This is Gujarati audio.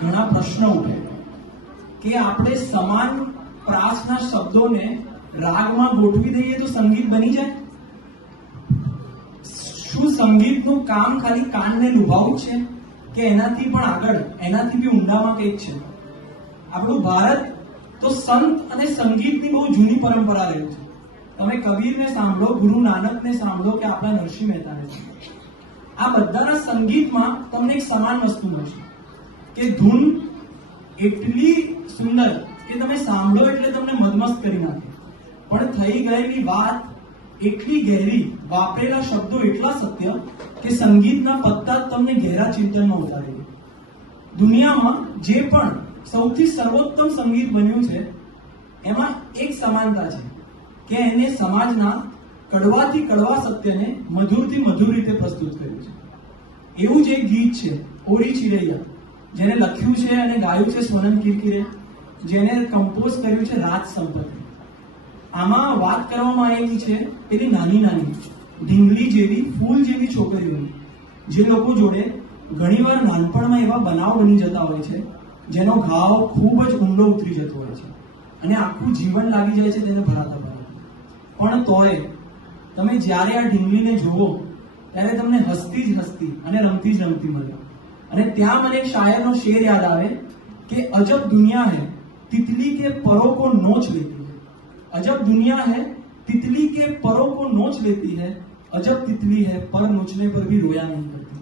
ઘણા પ્રશ્નો ઉઠે કે આપણે સમાન પ્રાસના શબ્દોને રાગમાં ગોઠવી દઈએ તો સંગીત બની જાય? શું સંગીતનું કામ ખાલી કાનને લુભાવવું છે કે એનાથી પણ આગળ, એનાથી બી ઊંડામાં કંઈક છે? આપણું ભારત તો સંત અને સંગીતની બહુ જૂની પરંપરા રહ્યું છે. તમે કબીરને સાંભળો, ગુરુ નાનકને સાંભળો કે આપણા નરસિંહ મહેતાને સાંભળો, આ બધાના સંગીતમાં તમને એક સમાન વસ્તુ મળશે કે ધૂન એટલી સુંદર કે તમે સાંભળો એટલે તમને મદમસ્ત કરી નાખે, પણ થઈ ગયેલી વાત એટલી ગહેરી, વાપરેલા શબ્દો એટલા સત્ય કે સંગીતના પત્તા તમને ગહેરા ચિંતનમાં ઉતારી દે. દુનિયામાં જે પણ સૌથી સર્વોત્તમ સંગીત બન્યું છે એમાં એક સમાનતા છે કે એને સમાજના કડવાથી કડવા સત્યને મધુરથી મધુર રીતે પ્રસ્તુત કર્યું છે. એવું જ એક ગીત છે ઓરી ચિરૈયા, જેને લખ્યું છે અને ગાયું છે સોનમ કિરકિરે, જેને કમ્પોઝ કર્યું છે રાજ સંપતે. આમાં વાત કરવામાં આવેલી છે પેલી નાની નાની ઢીંગલી જેવી, ફૂલ જેવી છોકરીઓની, જે લોકો જોડે ઘણીવાર નાનપણમાં એવા બનાવ બની જતા હોય છે જેનો ઘાવ ખૂબ જ ઊંડો ઉતરી જતો હોય છે અને આખું જીવન લાગી જાય છે તેને ભરાતા ભરાતા. પણ તોય તમે જ્યારે આ ઢીંગલીને જુઓ ત્યારે તમને હસતી જ હસતી અને રમતી જ રમતી મળે. અને ત્યાં મને એક શાયરનો શેર યાદ આવે કે અજબ દુનિયા હૈ तितली के परों को नोच लेती है, अजब दुनिया है तितली के परों को नोच लेती है, अजब तितली है पर नोचने पर भी रोया नहीं करती.